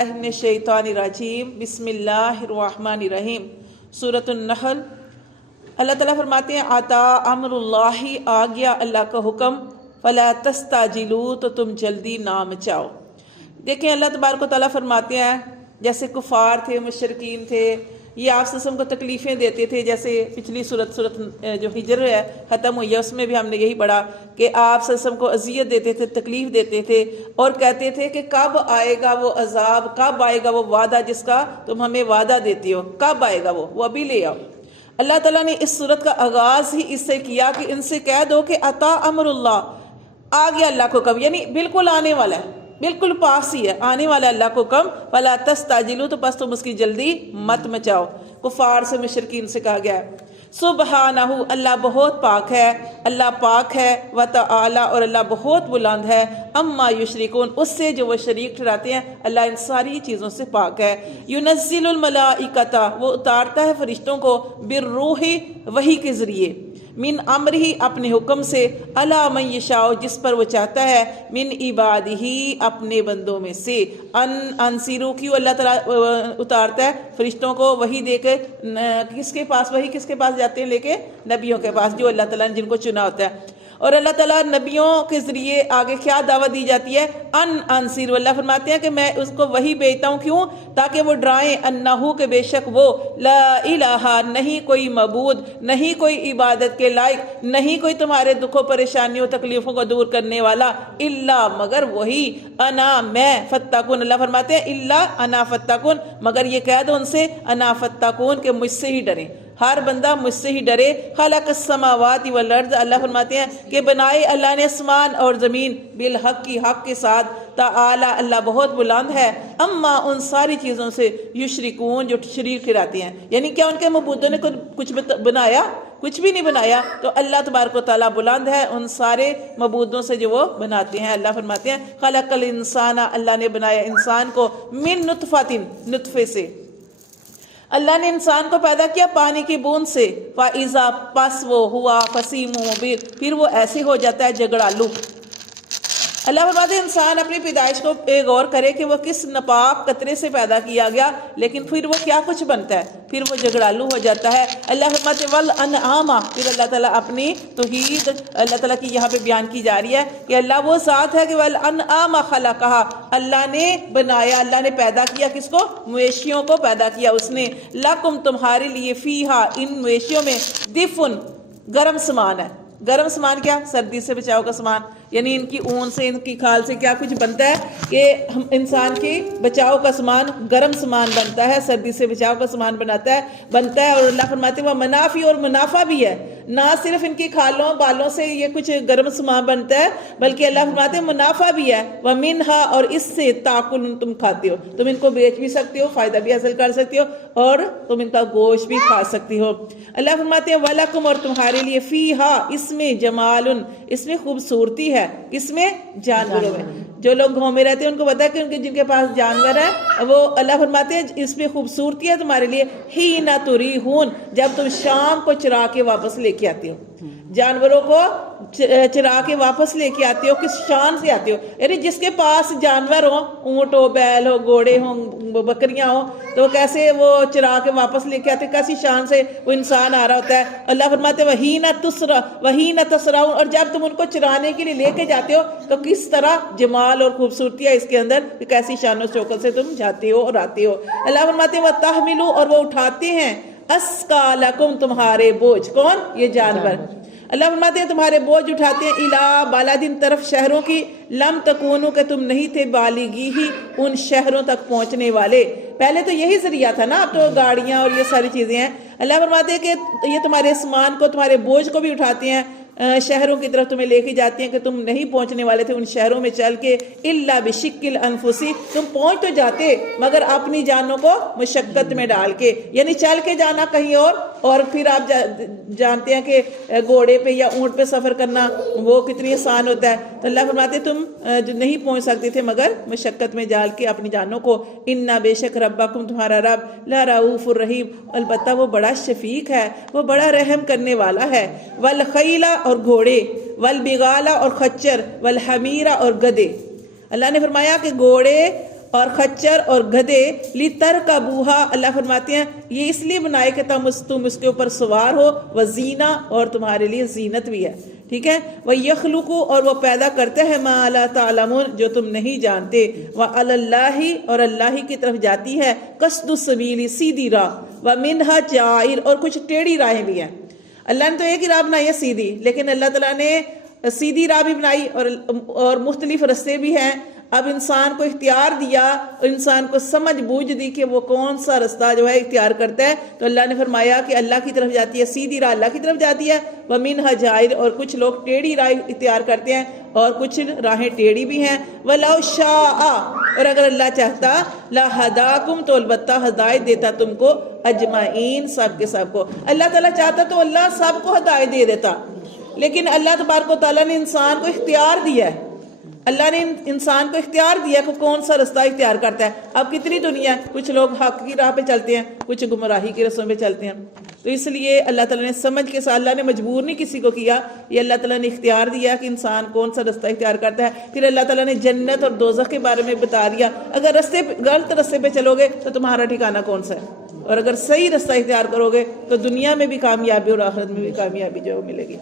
من الشیطان الرجیم بسم اللہ الرحمن الرحیم سورۃ النحل۔ اللہ تعالیٰ فرماتے ہیں آتا امر اللہ، آ گیا اللہ کا حکم، فلا تستعجلوا، تو تم جلدی نہ مچاؤ۔ دیکھیں اللہ تبارک و تعالیٰ فرماتے ہیں جیسے کفار تھے، مشرکین تھے، یہ آپ وسلم کو تکلیفیں دیتے تھے۔ جیسے پچھلی سورت جو ہجر ہے ختم ہوئی ہے، اس میں بھی ہم نے یہی پڑھا کہ آپ وسلم کو اذیت دیتے تھے، تکلیف دیتے تھے، اور کہتے تھے کہ کب آئے گا وہ عذاب، کب آئے گا وہ وعدہ جس کا تم ہمیں وعدہ دیتی ہو، کب آئے گا وہ ابھی لے آؤ۔ اللہ تعالیٰ نے اس سورت کا آغاز ہی اس سے کیا کہ ان سے کہہ دو کہ عطا امر اللہ، آ گیا اللہ کو کب، یعنی بالکل آنے والا ہے، بالکل پاس ہی ہے، آنے والا اللہ کو کم، فلا تستعجلوا، تو بس تم اس کی جلدی مت مچاؤ۔ کفار سے مشرکین سے کہا گیا ہے سبحانہ، اللہ بہت پاک ہے، اللہ پاک ہے، وتعالی، اور اللہ بہت بلند ہے، اما یشرکون، اس سے جو وہ شریک ٹھہراتے ہیں، اللہ ان ساری چیزوں سے پاک ہے۔ ینزل الملائکۃ، وہ اتارتا ہے فرشتوں کو، بالروح، وحی کے ذریعے، من امر ہی، اپنے حکم سے، الا من یشاء، جس پر وہ چاہتا ہے، من عبادہ، اپنے بندوں میں سے، انصروا، کیوں اللہ تعالیٰ اتارتا ہے فرشتوں کو وحی دے کے، کس کے پاس وحی کس کے پاس جاتے ہیں لے کے؟ نبیوں کے پاس، جو اللہ تعالیٰ نے جن کو چنا ہوتا ہے۔ اور اللہ تعالیٰ نبیوں کے ذریعے آگے کیا دعوت دی جاتی ہے؟ انصروا، اللہ فرماتے ہیں کہ میں اس کو وحی بھیجتا ہوں، کیوں؟ تاکہ وہ ڈرائیں، انہو، کہ بے شک وہ، لا الہ، نہیں کوئی معبود، نہیں کوئی عبادت کے لائق، نہیں کوئی تمہارے دکھوں پریشانیوں تکلیفوں کو دور کرنے والا، الا، مگر وہی، انا، میں، فتقون، اللہ فرماتے ہیں الا انا فتقون، مگر یہ کہہ دو ان سے، انا فتقون، کہ مجھ سے ہی ڈریں، ہر بندہ مجھ سے ہی ڈرے۔ خلق السماوات والارض، اللہ فرماتے ہیں کہ بنائے اللہ نے آسمان اور زمین، بالحق، کی حق کے ساتھ، تعالی، اللہ بہت بلند ہے، اما، ان ساری چیزوں سے، یشرکون، جو شریک ٹھہراتے ہیں، یعنی کیا ان کے معبودوں نے کچھ بنایا؟ کچھ بھی نہیں بنایا۔ تو اللہ تبارک و تعالیٰ بلند ہے ان سارے معبودوں سے جو وہ بناتے ہیں۔ اللہ فرماتے ہیں خلق الانسان، اللہ نے بنایا انسان کو، من نطفۃ، نطفے سے، اللہ نے انسان کو پیدا کیا پانی کی بوند سے، فَإِذَا، پس وہ ہوا، خصیم مبین، پھر وہ ایسے ہو جاتا ہے جھگڑالو۔ اللہ فرماتے ہیں انسان اپنی پیدائش کو غور کرے کہ وہ کس ناپاک قطرے سے پیدا کیا گیا، لیکن پھر وہ کیا کچھ بنتا ہے، پھر وہ جھگڑالو ہو جاتا ہے۔ اللہ فرماتے ہیں وَالْأَنْعَامَ، پھر اللہ تعالیٰ اپنی توحید اللہ تعالیٰ کی یہاں پہ بیان کی جا رہی ہے کہ اللہ وہ ذات ہے کہ وَالْأَنْعَامَ خَلَقَهَا، اللہ نے بنایا، اللہ نے پیدا کیا، کس کو؟ مویشیوں کو پیدا کیا اس نے، لَكُمْ، تمہارے لیے، فِيهَا، ان مویشیوں میں، دِفْءٌ، گرم سامان ہے۔ گرم سامان کیا؟ سردی سے بچاؤ کا سامان، یعنی ان کی اون سے، ان کی کھال سے کیا کچھ بنتا ہے کہ انسان کی بچاؤ کا سامان، گرم سامان بنتا ہے، سردی سے بچاؤ کا سامان بنتا ہے۔ اور اللہ فرماتے ہیں وہ منافع، اور منافع بھی ہے، نہ صرف ان کی کھالوں بالوں سے یہ کچھ گرم سامان بنتا ہے، بلکہ اللہ فرماتے ہیں منافع بھی ہے، وَمِنْهَا، اور اس سے، تاکل، تم کھاتے ہو، تم ان کو بیچ بھی سکتے ہو، فائدہ بھی حاصل کر سکتے ہو، اور تم ان کا گوشت بھی کھا سکتی ہو۔ اللہ فرماتے ہیں وَلَكُمْ، اور تمہارے لیے، فِيهَا، اس میں، جمال، اس میں خوبصورتی ہے، کس میں؟ جانوروں میں۔ جو لوگ گھروں میں رہتے ہیں ان کو پتا ہے کہ ان کے جن کے پاس جانور ہیں، وہ اللہ فرماتے ہیں اس میں خوبصورتی ہے تمہارے لیے، حِینَ تُرِیحُونَ، جب تم شام کو چرا کے واپس لے کے آتے ہو، جانوروں کو چرا کے واپس لے کے آتے ہو، کس شان سے آتے ہو، یعنی جس کے پاس جانور ہوں، اونٹ ہو، بیل ہو، گھوڑے ہوں، بکریاں ہوں، تو کیسے وہ چرا کے واپس لے کے آتے، کیسی شان سے وہ انسان آ رہا ہوتا ہے۔ اللہ فرماتے ہیں وَحِینَ تُسْرَعُونَ، اور جب تم ان کو چرانے کے لیے لے کے جاتے ہو تو کس طرح جمال اور خوبصورتی ہے اس کے اندر، کہ کیسی شان و شوکت سے تم جاتے ہو اور آتے ہو۔ اللہ فرماتے ہیں وَتَحْمِلُوا، اور وہ اٹھاتے ہیں، أَثْقَالَكُمْ، تمہارے بوجھ، کون؟ یہ جانور۔ اللہ فرماتے ہیں تمہارے بوجھ اٹھاتے ہیں، اِلیٰ بَلَدٍ، طرف شہروں کی، لَمْ تَكُونُوا، کہ تم نہیں تھے، بالغی ہی، ان شہروں تک پہنچنے والے۔ پہلے تو یہی ذریعہ تھا نا، اب تو گاڑیاں اور یہ ساری چیزیں ہیں۔ اللہ فرماتے ہیں کہ یہ تمہارے سامان کو، تمہارے بوجھ کو بھی اٹھاتے ہیں، شہروں کی طرف تمہیں لے کے جاتی ہیں کہ تم نہیں پہنچنے والے تھے ان شہروں میں چل کے، الا بشق الانفس، تم پہنچ تو جاتے مگر اپنی جانوں کو مشقت میں ڈال کے، یعنی چل کے جانا کہیں اور پھر آپ جانتے ہیں کہ گھوڑے پہ یا اونٹ پہ سفر کرنا وہ کتنی آسان ہوتا ہے۔ تو اللہ فرماتے تم جو نہیں پہنچ سکتے تھے مگر مشقت میں ڈال کے اپنی جانوں کو، انا، بے شک، ربکم، تمہارا رب، لرؤوف الرحیم، البتہ وہ بڑا شفیق ہے، وہ بڑا رحم کرنے والا ہے۔ والخیل، اور گھوڑے، والبغال، اور خچر، والحمیر، اور گدے۔ اللہ نے فرمایا کہ گھوڑے اور خچر اور گدھے لِتَرْكَبُوهَا، اللہ فرماتے ہیں یہ اس لیے بنائے کہ تم اس کے اوپر سوار ہو، وزینہ، اور تمہارے لیے زینت بھی ہے، ٹھیک ہے، وَيَخْلُقُ، اور وہ پیدا کرتے ہیں، مَا لَا تَعْلَمُونَ، جو تم نہیں جانتے، وَعَلَى اللَّهِ، اور اللہ ہی کی طرف جاتی ہے، قَصْدُ السَّبِيلِ، سیدھی راہ، وَمِنْهَا جَائِرٌ، اور کچھ ٹیڑھی راہیں بھی ہیں۔ اللہ نے تو ایک ہی راہ بنائی ہے سیدھی، لیکن اللہ تعالیٰ نے سیدھی راہ بھی بنائی اور مختلف رستے بھی ہیں۔ اب انسان کو اختیار دیا اور انسان کو سمجھ بوجھ دی کہ وہ کون سا رستہ جو ہے اختیار کرتا ہے، تو اللہ نے فرمایا کہ اللہ کی طرف جاتی ہے، سیدھی راہ اللہ کی طرف جاتی ہے، وَمِنْهَا جَائِرٌ، اور کچھ لوگ ٹیڑھی راہ اختیار کرتے ہیں اور کچھ راہیں ٹیڑھی بھی ہیں۔ وَلَوْ شَاءَ، اور اگر اللہ چاہتا، لَهَدَاكُمْ، تو البتہ ہدایت دیتا تم کو، اجمعین، سب کے سب کو۔ اللہ تعالیٰ چاہتا تو اللہ سب کو ہدایت دے دیتا، لیکن اللہ تبارک و تعالیٰ نے انسان کو اختیار دیا ہے، اللہ نے انسان کو اختیار دیا کہ کون سا رستہ اختیار کرتا ہے۔ اب کتنی دنیا ہے، کچھ لوگ حق کی راہ پہ چلتے ہیں، کچھ گمراہی کے رستوں پہ چلتے ہیں، تو اس لیے اللہ تعالیٰ نے سمجھ کے ساتھ، اللہ نے مجبور نہیں کسی کو کیا، یہ اللہ تعالیٰ نے اختیار دیا کہ انسان کون سا رستہ اختیار کرتا ہے۔ پھر اللہ تعالیٰ نے جنت اور دوزخ کے بارے میں بتا دیا، اگر غلط رستے پہ چلو گے تو تمہارا ٹھکانہ کون سا ہے، اور اگر صحیح رستہ اختیار کرو گے تو دنیا میں بھی کامیابی اور آخرت میں بھی کامیابی جو ملے گی۔